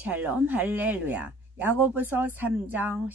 샬롬 할렐루야. 야고보서 3장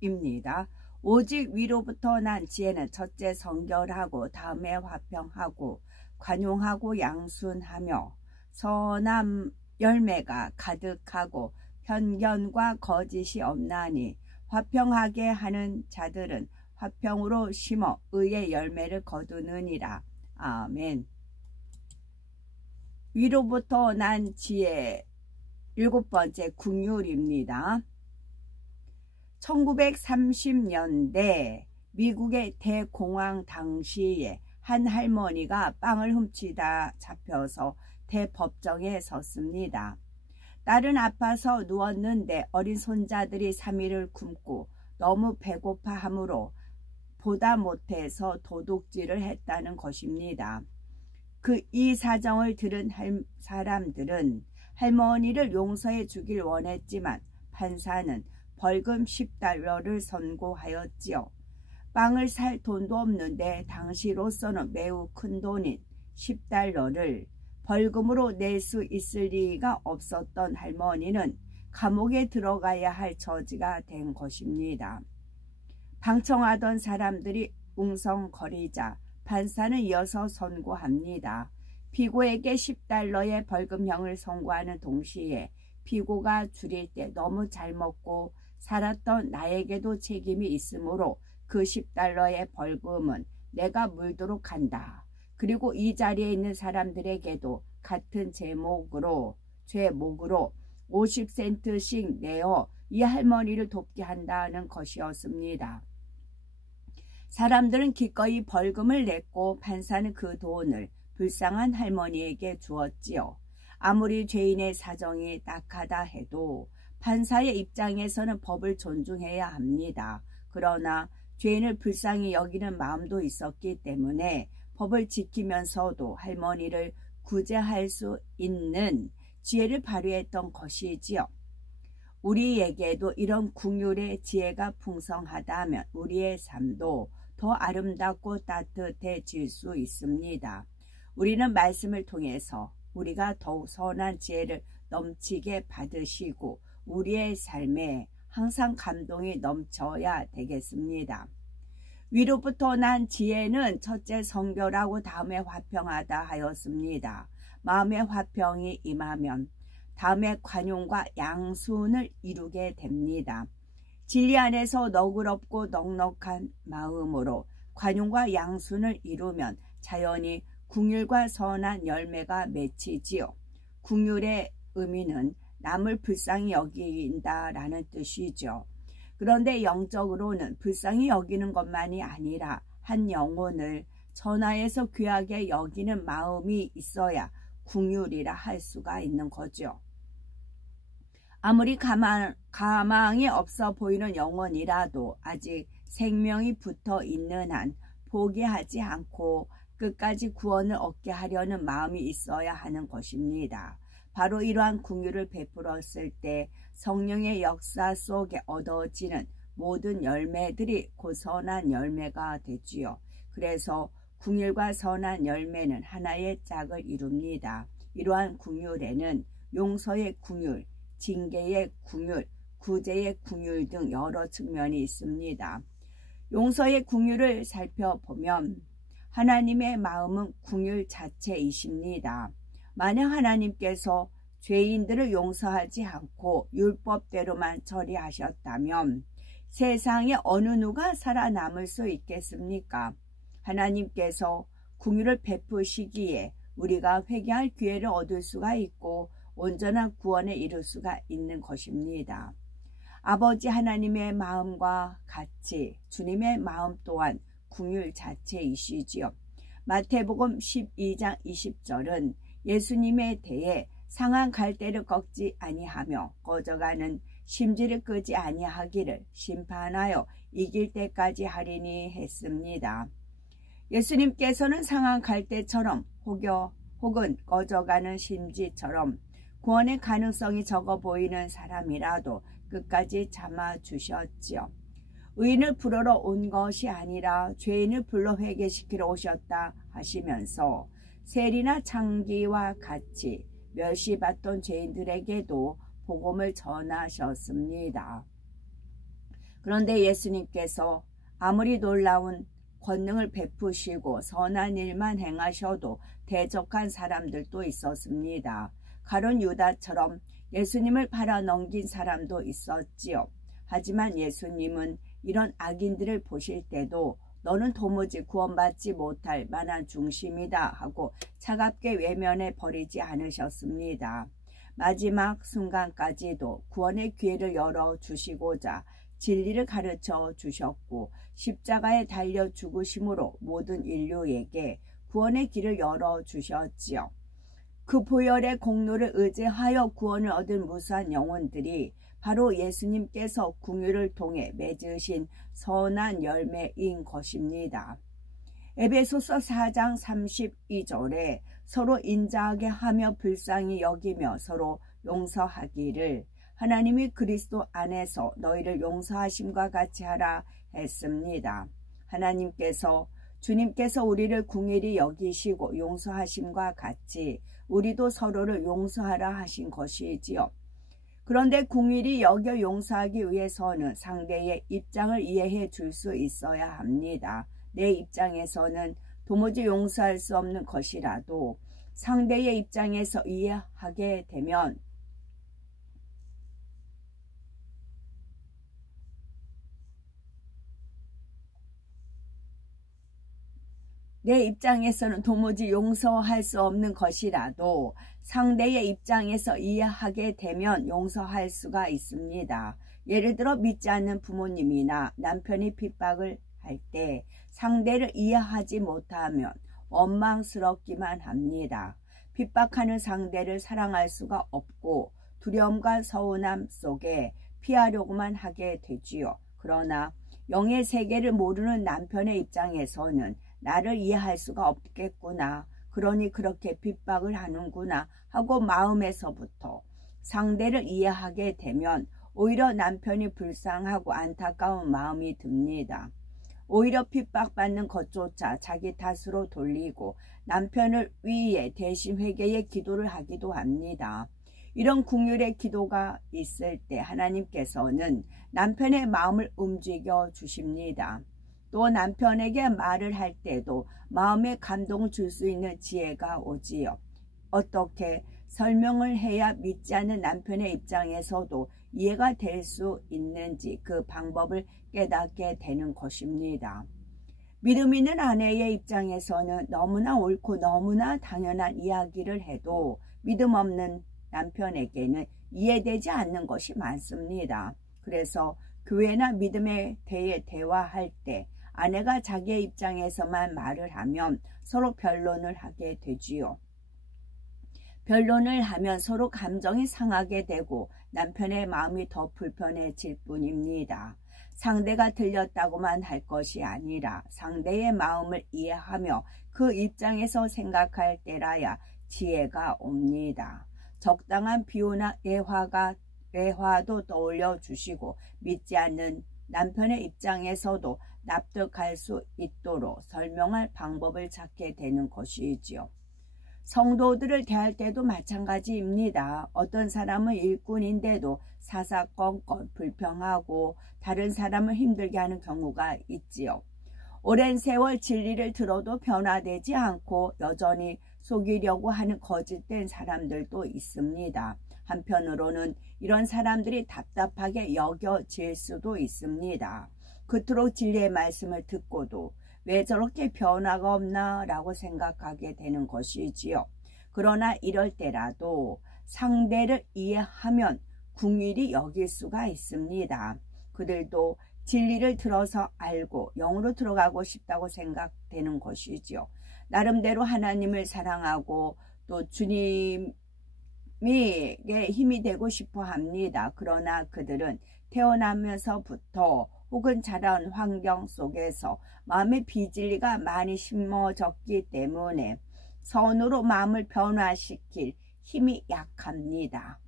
17절입니다. 오직 위로부터 난 지혜는 첫째 성결하고 다음에 화평하고 관용하고 양순하며 선한 열매가 가득하고 편견과 거짓이 없나니 화평하게 하는 자들은 화평으로 심어 의의 열매를 거두느니라. 아멘. 위로부터 난 지혜 7번째 긍휼입니다. 1930년대 미국의 대공황 당시에 한 할머니가 빵을 훔치다 잡혀서 대법정에 섰습니다. 딸은 아파서 누웠는데 어린 손자들이 3일을 굶고 너무 배고파하므로 보다 못해서 도둑질을 했다는 것입니다. 이 사정을 들은 사람들은 할머니를 용서해 주길 원했지만 판사는 벌금 10달러를 선고하였지요. 빵을 살 돈도 없는데 당시로서는 매우 큰 돈인 10달러를 벌금으로 낼 수 있을 리가 없었던 할머니는 감옥에 들어가야 할 처지가 된 것입니다. 방청하던 사람들이 웅성거리자 판사는 이어서 선고합니다. 피고에게 10달러의 벌금형을 선고하는 동시에 피고가 줄일 때 너무 잘 먹고 살았던 나에게도 책임이 있으므로 그 10달러의 벌금은 내가 물도록 한다. 그리고 이 자리에 있는 사람들에게도 같은 죄목으로 50센트씩 내어 이 할머니를 돕게 한다는 것이었습니다. 사람들은 기꺼이 벌금을 냈고 판사는 그 돈을 불쌍한 할머니에게 주었지요. 아무리 죄인의 사정이 딱하다 해도 판사의 입장에서는 법을 존중해야 합니다. 그러나 죄인을 불쌍히 여기는 마음도 있었기 때문에 법을 지키면서도 할머니를 구제할 수 있는 지혜를 발휘했던 것이지요. 우리에게도 이런 긍휼의 지혜가 풍성하다면 우리의 삶도 더 아름답고 따뜻해질 수 있습니다. 우리는 말씀을 통해서 우리가 더욱 선한 지혜를 넘치게 받으시고 우리의 삶에 항상 감동이 넘쳐야 되겠습니다. 위로부터 난 지혜는 첫째 성결하고 다음에 화평하다 하였습니다. 마음의 화평이 임하면 다음에 관용과 양순을 이루게 됩니다. 진리 안에서 너그럽고 넉넉한 마음으로 관용과 양순을 이루면 자연히 긍휼과 선한 열매가 맺히지요. 긍휼의 의미는 남을 불쌍히 여긴다라는 뜻이죠. 그런데 영적으로는 불쌍히 여기는 것만이 아니라 한 영혼을 천하에서 귀하게 여기는 마음이 있어야 긍휼이라 할 수가 있는 거죠. 아무리 가망이 없어 보이는 영혼이라도 아직 생명이 붙어 있는 한 포기하지 않고 끝까지 구원을 얻게 하려는 마음이 있어야 하는 것입니다. 바로 이러한 긍휼을 베풀었을 때 성령의 역사 속에 얻어지는 모든 열매들이 곧 선한 열매가 되지요. 그래서 긍휼과 선한 열매는 하나의 짝을 이룹니다. 이러한 긍휼에는 용서의 긍휼, 징계의 긍휼, 구제의 긍휼 등 여러 측면이 있습니다. 용서의 긍휼을 살펴보면 하나님의 마음은 긍휼 자체이십니다. 만약 하나님께서 죄인들을 용서하지 않고 율법대로만 처리하셨다면 세상에 어느 누가 살아남을 수 있겠습니까? 하나님께서 긍휼을 베푸시기에 우리가 회개할 기회를 얻을 수가 있고 온전한 구원에 이룰 수가 있는 것입니다. 아버지 하나님의 마음과 같이 주님의 마음 또한 긍휼 자체이시지요. 마태복음 12장 20절은 예수님에 대해 상한 갈대를 꺾지 아니하며 꺼져가는 심지를 끄지 아니하기를 심판하여 이길 때까지 하리니 했습니다. 예수님께서는 상한 갈대처럼 혹은 꺼져가는 심지처럼 구원의 가능성이 적어 보이는 사람이라도 끝까지 참아주셨지요. 의인을 부르러 온 것이 아니라 죄인을 불러 회개시키러 오셨다 하시면서 세리나 창기와 같이 멸시받던 죄인들에게도 복음을 전하셨습니다. 그런데 예수님께서 아무리 놀라운 권능을 베푸시고 선한 일만 행하셔도 대적한 사람들도 있었습니다. 가룟 유다처럼 예수님을 팔아넘긴 사람도 있었지요. 하지만 예수님은 이런 악인들을 보실 때도 너는 도무지 구원받지 못할 만한 중심이다 하고 차갑게 외면해 버리지 않으셨습니다. 마지막 순간까지도 구원의 기회를 열어주시고자 진리를 가르쳐 주셨고 십자가에 달려 죽으심으로 모든 인류에게 구원의 길을 열어주셨지요. 그 보혈의 공로를 의지하여 구원을 얻은 무수한 영혼들이 바로 예수님께서 긍휼을 통해 맺으신 선한 열매인 것입니다. 에베소서 4장 32절에 서로 인자하게 하며 불쌍히 여기며 서로 용서하기를 하나님이 그리스도 안에서 너희를 용서하심과 같이 하라 했습니다. 하나님께서 주님께서 우리를 긍휼히 여기시고 용서하심과 같이 우리도 서로를 용서하라 하신 것이지요. 그런데 긍휼히 여겨 용서하기 위해서는 상대의 입장을 이해해 줄 수 있어야 합니다. 내 입장에서는 도무지 용서할 수 없는 것이라도 상대의 입장에서 이해하게 되면 내 입장에서는 도무지 용서할 수 없는 것이라도 상대의 입장에서 이해하게 되면 용서할 수가 있습니다. 예를 들어 믿지 않는 부모님이나 남편이 핍박을 할 때 상대를 이해하지 못하면 원망스럽기만 합니다. 핍박하는 상대를 사랑할 수가 없고 두려움과 서운함 속에 피하려고만 하게 되지요. 그러나 영의 세계를 모르는 남편의 입장에서는 나를 이해할 수가 없겠구나. 그러니 그렇게 핍박을 하는구나 하고 마음에서부터 상대를 이해하게 되면 오히려 남편이 불쌍하고 안타까운 마음이 듭니다. 오히려 핍박받는 것조차 자기 탓으로 돌리고 남편을 위해 대신 회개의 기도를 하기도 합니다. 이런 긍휼의 기도가 있을 때 하나님께서는 남편의 마음을 움직여 주십니다. 또 남편에게 말을 할 때도 마음에 감동을 줄 수 있는 지혜가 오지요. 어떻게 설명을 해야 믿지 않는 남편의 입장에서도 이해가 될 수 있는지 그 방법을 깨닫게 되는 것입니다. 믿음 있는 아내의 입장에서는 너무나 옳고 너무나 당연한 이야기를 해도 믿음 없는 남편에게는 이해되지 않는 것이 많습니다. 그래서 교회나 믿음에 대해 대화할 때 아내가 자기의 입장에서만 말을 하면 서로 변론을 하게 되지요. 변론을 하면 서로 감정이 상하게 되고 남편의 마음이 더 불편해질 뿐입니다. 상대가 들렸다고만 할 것이 아니라 상대의 마음을 이해하며 그 입장에서 생각할 때라야 지혜가 옵니다. 적당한 비유나 예화도 떠올려 주시고 믿지 않는 남편의 입장에서도 납득할 수 있도록 설명할 방법을 찾게 되는 것이지요. 성도들을 대할 때도 마찬가지입니다. 어떤 사람은 일꾼인데도 사사건건 불평하고 다른 사람을 힘들게 하는 경우가 있지요. 오랜 세월 진리를 들어도 변화되지 않고 여전히 속이려고 하는 거짓된 사람들도 있습니다. 한편으로는 이런 사람들이 답답하게 여겨질 수도 있습니다. 그토록 진리의 말씀을 듣고도 왜 저렇게 변화가 없나 라고 생각하게 되는 것이지요. 그러나 이럴 때라도 상대를 이해하면 긍휼히 여길 수가 있습니다. 그들도 진리를 들어서 알고 영으로 들어가고 싶다고 생각되는 것이지요. 나름대로 하나님을 사랑하고 또 주님에게 힘이 되고 싶어 합니다. 그러나 그들은 태어나면서부터 혹은 자란 환경 속에서 마음의 비진리가 많이 심어졌기 때문에 선으로 마음을 변화시킬 힘이 약합니다.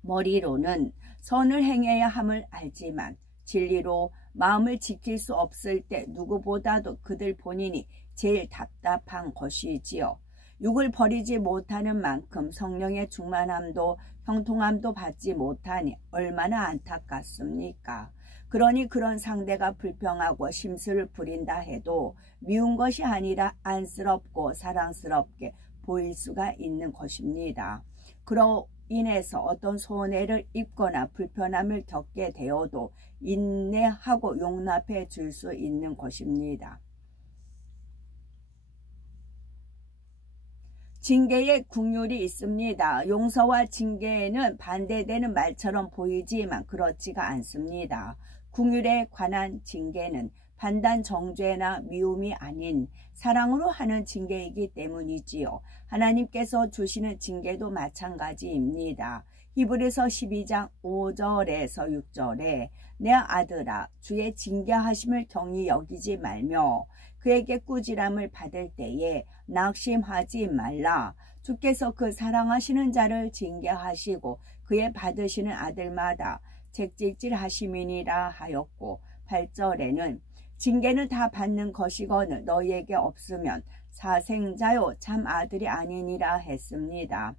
머리로는 선을 행해야 함을 알지만 진리로 마음을 지킬 수 없을 때 누구보다도 그들 본인이 제일 답답한 것이지요. 육을 버리지 못하는 만큼 성령의 충만함도 형통함도 받지 못하니 얼마나 안타깝습니까? 그러니 그런 상대가 불평하고 심술을 부린다 해도 미운 것이 아니라 안쓰럽고 사랑스럽게 보일 수가 있는 것입니다. 그로 인해서 어떤 손해를 입거나 불편함을 겪게 되어도 인내하고 용납해 줄 수 있는 것입니다. 징계에 긍휼이 있습니다. 용서와 징계에는 반대되는 말처럼 보이지만 그렇지가 않습니다. 긍휼에 관한 징계는 판단 정죄나 미움이 아닌 사랑으로 하는 징계이기 때문이지요. 하나님께서 주시는 징계도 마찬가지입니다. 히브리서 12장 5절에서 6절에 내 아들아 주의 징계하심을 경히 여기지 말며 그에게 꾸지람을 받을 때에 낙심하지 말라. 주께서 그 사랑하시는 자를 징계하시고 그의 받으시는 아들마다 책질질하심이니라 하였고 8절에는 징계는 다 받는 것이거늘 너희에게 없으면 사생자요 참 아들이 아니니라 했습니다.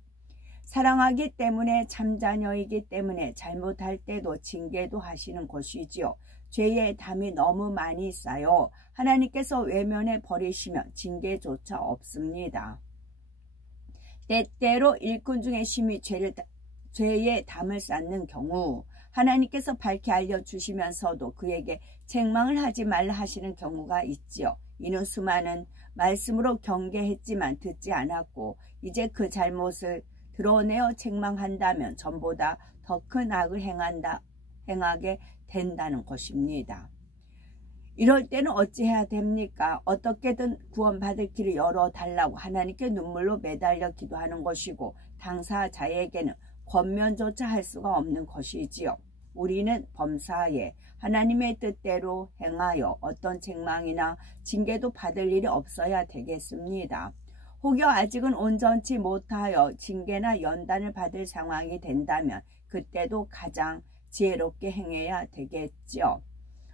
사랑하기 때문에 참자녀이기 때문에 잘못할 때도 징계도 하시는 것이지요. 죄의 담이 너무 많이 쌓여 하나님께서 외면해 버리시면 징계조차 없습니다. 때때로 일꾼 중에 심히 죄의 담을 쌓는 경우 하나님께서 밝히 알려주시면서도 그에게 책망을 하지 말라 하시는 경우가 있지요. 이는 수많은 말씀으로 경계했지만 듣지 않았고 이제 그 잘못을 드러내어 책망한다면 전보다 더 큰 악을 행하게 된다는 것입니다. 이럴 때는 어찌해야 됩니까? 어떻게든 구원받을 길을 열어달라고 하나님께 눈물로 매달려 기도하는 것이고 당사자에게는 권면조차 할 수가 없는 것이지요. 우리는 범사에 하나님의 뜻대로 행하여 어떤 책망이나 징계도 받을 일이 없어야 되겠습니다. 혹여 아직은 온전치 못하여 징계나 연단을 받을 상황이 된다면 그때도 가장 지혜롭게 행해야 되겠죠.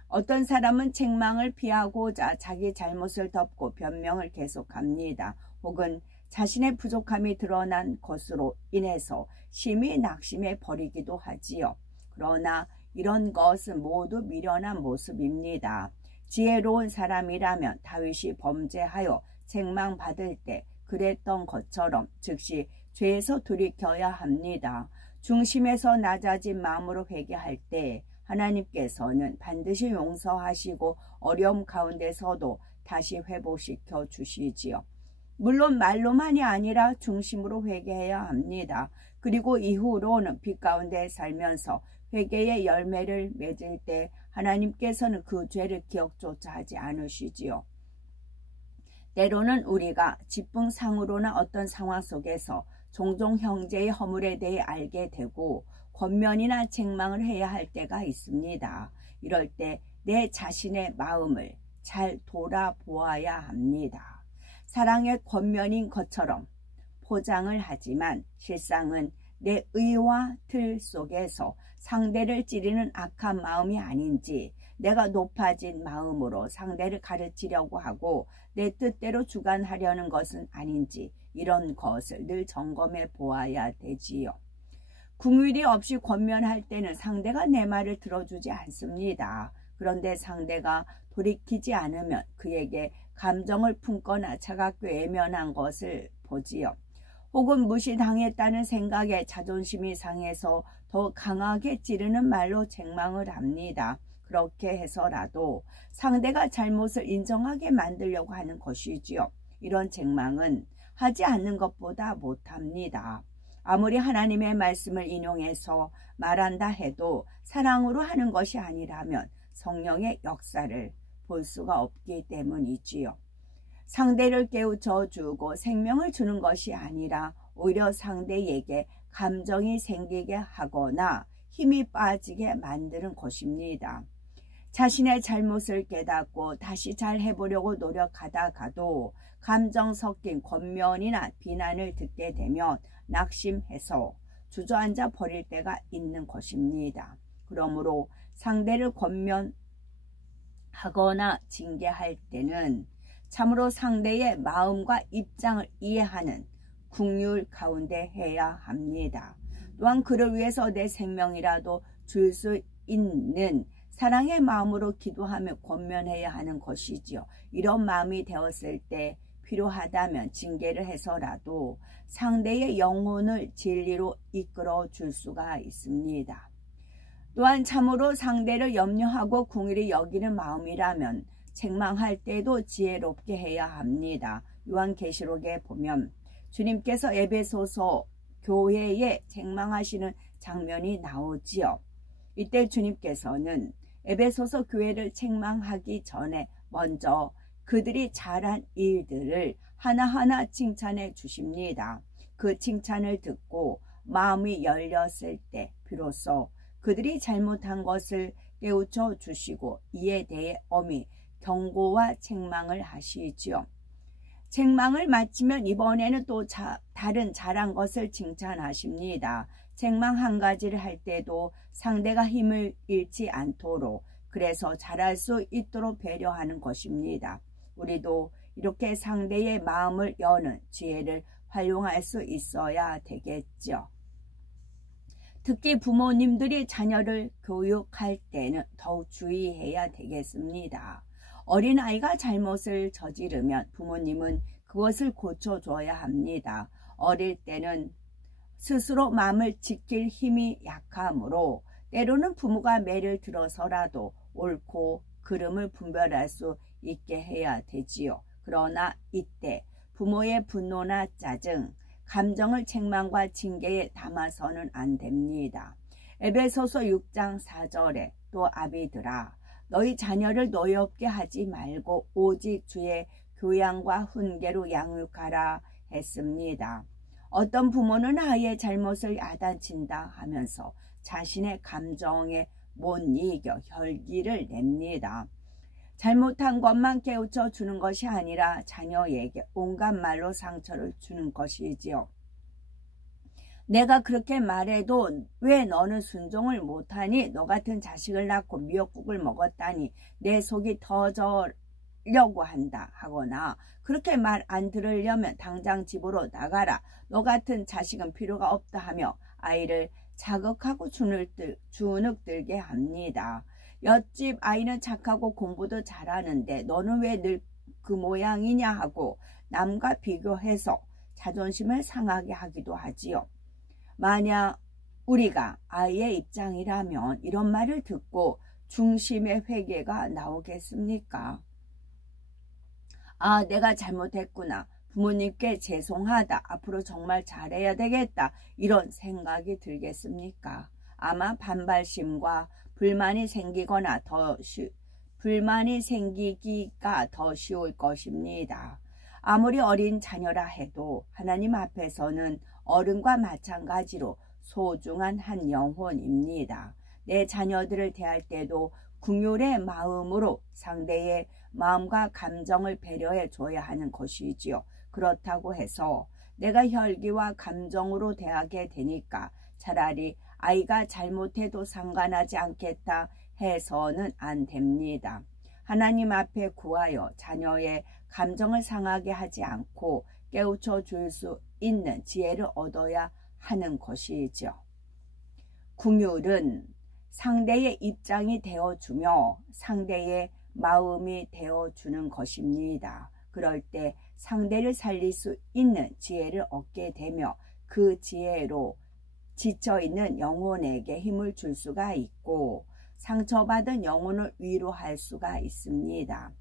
어떤 사람은 책망을 피하고자 자기 잘못을 덮고 변명을 계속합니다. 혹은 자신의 부족함이 드러난 것으로 인해서 심히 낙심해 버리기도 하지요. 그러나 이런 것은 모두 미련한 모습입니다. 지혜로운 사람이라면 다윗이 범죄하여 책망받을 때 그랬던 것처럼 즉시 죄에서 돌이켜야 합니다. 중심에서 낮아진 마음으로 회개할 때 하나님께서는 반드시 용서하시고 어려움 가운데서도 다시 회복시켜 주시지요. 물론 말로만이 아니라 중심으로 회개해야 합니다. 그리고 이후로는 빛 가운데 살면서 회개의 열매를 맺을 때 하나님께서는 그 죄를 기억조차 하지 않으시지요. 때로는 우리가 직분상으로나 어떤 상황 속에서 종종 형제의 허물에 대해 알게 되고 권면이나 책망을 해야 할 때가 있습니다. 이럴 때 내 자신의 마음을 잘 돌아보아야 합니다. 사랑의 권면인 것처럼 포장을 하지만 실상은 내 의와 틀 속에서 상대를 찌르는 악한 마음이 아닌지 내가 높아진 마음으로 상대를 가르치려고 하고 내 뜻대로 주관하려는 것은 아닌지 이런 것을 늘 점검해 보아야 되지요. 긍휼이 없이 권면할 때는 상대가 내 말을 들어주지 않습니다. 그런데 상대가 돌이키지 않으면 그에게 감정을 품거나 차갑게 외면한 것을 보지요. 혹은 무시당했다는 생각에 자존심이 상해서 더 강하게 찌르는 말로 책망을 합니다. 그렇게 해서라도 상대가 잘못을 인정하게 만들려고 하는 것이지요. 이런 책망은 하지 않는 것보다 못합니다. 아무리 하나님의 말씀을 인용해서 말한다 해도 사랑으로 하는 것이 아니라면 성령의 역사를 볼 수가 없기 때문이지요. 상대를 깨우쳐주고 생명을 주는 것이 아니라 오히려 상대에게 감정이 생기게 하거나 힘이 빠지게 만드는 것입니다. 자신의 잘못을 깨닫고 다시 잘 해보려고 노력하다가도 감정 섞인 권면이나 비난을 듣게 되면 낙심해서 주저앉아 버릴 때가 있는 것입니다. 그러므로 상대를 권면하거나 징계할 때는 참으로 상대의 마음과 입장을 이해하는 긍휼 가운데 해야 합니다. 또한 그를 위해서 내 생명이라도 줄 수 있는 사랑의 마음으로 기도하며 권면해야 하는 것이지요. 이런 마음이 되었을 때 필요하다면 징계를 해서라도 상대의 영혼을 진리로 이끌어 줄 수가 있습니다. 또한 참으로 상대를 염려하고 긍휼히 여기는 마음이라면 책망할 때도 지혜롭게 해야 합니다. 요한계시록에 보면 주님께서 에베소서 교회에 책망하시는 장면이 나오지요. 이때 주님께서는 에베소서 교회를 책망하기 전에 먼저 그들이 잘한 일들을 하나하나 칭찬해 주십니다. 그 칭찬을 듣고 마음이 열렸을 때 비로소 그들이 잘못한 것을 깨우쳐 주시고 이에 대해 엄히 경고와 책망을 하시지요. 책망을 마치면 이번에는 또 다른 잘한 것을 칭찬하십니다. 책망 한 가지를 할 때도 상대가 힘을 잃지 않도록 그래서 잘할 수 있도록 배려하는 것입니다. 우리도 이렇게 상대의 마음을 여는 지혜를 활용할 수 있어야 되겠죠. 특히 부모님들이 자녀를 교육할 때는 더욱 주의해야 되겠습니다. 어린아이가 잘못을 저지르면 부모님은 그것을 고쳐줘야 합니다. 어릴 때는 스스로 마음을 지킬 힘이 약하므로 때로는 부모가 매를 들어서라도 옳고 그름을 분별할 수 있게 해야 되지요. 그러나 이때 부모의 분노나 짜증, 감정을 책망과 징계에 담아서는 안 됩니다. 에베소서 6장 4절에 또 아비들아 너희 자녀를 노엽게 하지 말고 오직 주의 교양과 훈계로 양육하라 했습니다. 어떤 부모는 아이의 잘못을 야단친다 하면서 자신의 감정에 못 이겨 혈기를 냅니다. 잘못한 것만 깨우쳐 주는 것이 아니라 자녀에게 온갖 말로 상처를 주는 것이지요. 내가 그렇게 말해도 왜 너는 순종을 못하니? 너 같은 자식을 낳고 미역국을 먹었다니 내 속이 터져려고 한다 하거나 그렇게 말 안 들으려면 당장 집으로 나가라. 너 같은 자식은 필요가 없다 하며 아이를 자극하고 주눅들게 합니다. 옆집 아이는 착하고 공부도 잘하는데 너는 왜 늘 그 모양이냐 하고 남과 비교해서 자존심을 상하게 하기도 하지요. 만약 우리가 아이의 입장이라면 이런 말을 듣고 중심의 회개가 나오겠습니까? 아, 내가 잘못했구나. 부모님께 죄송하다. 앞으로 정말 잘해야 되겠다. 이런 생각이 들겠습니까? 아마 반발심과 불만이 생기기가 더 쉬울 것입니다. 아무리 어린 자녀라 해도 하나님 앞에서는 어른과 마찬가지로 소중한 한 영혼입니다. 내 자녀들을 대할 때도 긍휼의 마음으로 상대의 마음과 감정을 배려해 줘야 하는 것이지요. 그렇다고 해서 내가 혈기와 감정으로 대하게 되니까 차라리 아이가 잘못해도 상관하지 않겠다 해서는 안 됩니다. 하나님 앞에 구하여 자녀의 감정을 상하게 하지 않고 깨우쳐 줄 수 있는 지혜를 얻어야 하는 것이죠. 긍휼은 상대의 입장이 되어주며 상대의 마음이 되어주는 것입니다. 그럴 때 상대를 살릴 수 있는 지혜를 얻게 되며 그 지혜로 지쳐있는 영혼에게 힘을 줄 수가 있고 상처받은 영혼을 위로할 수가 있습니다.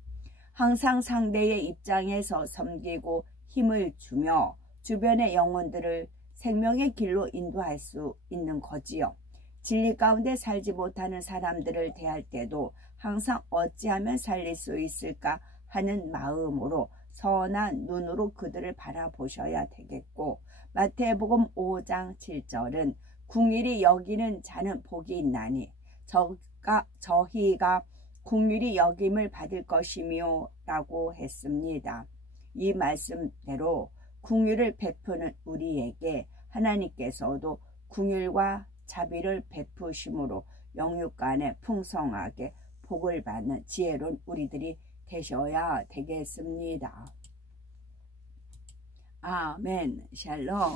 항상 상대의 입장에서 섬기고 힘을 주며 주변의 영혼들을 생명의 길로 인도할 수 있는 거지요. 진리 가운데 살지 못하는 사람들을 대할 때도 항상 어찌하면 살릴 수 있을까 하는 마음으로 선한 눈으로 그들을 바라보셔야 되겠고 마태복음 5장 7절은 긍휼히 여기는 자는 복이 있나니 저희가 긍휼히 여김을 받을 것이며 라고 했습니다. 이 말씀대로 긍휼을 베푸는 우리에게 하나님께서도 긍휼과 자비를 베푸심으로 영육간에 풍성하게 복을 받는 지혜로운 우리들이 되셔야 되겠습니다. 아멘. 샬롬.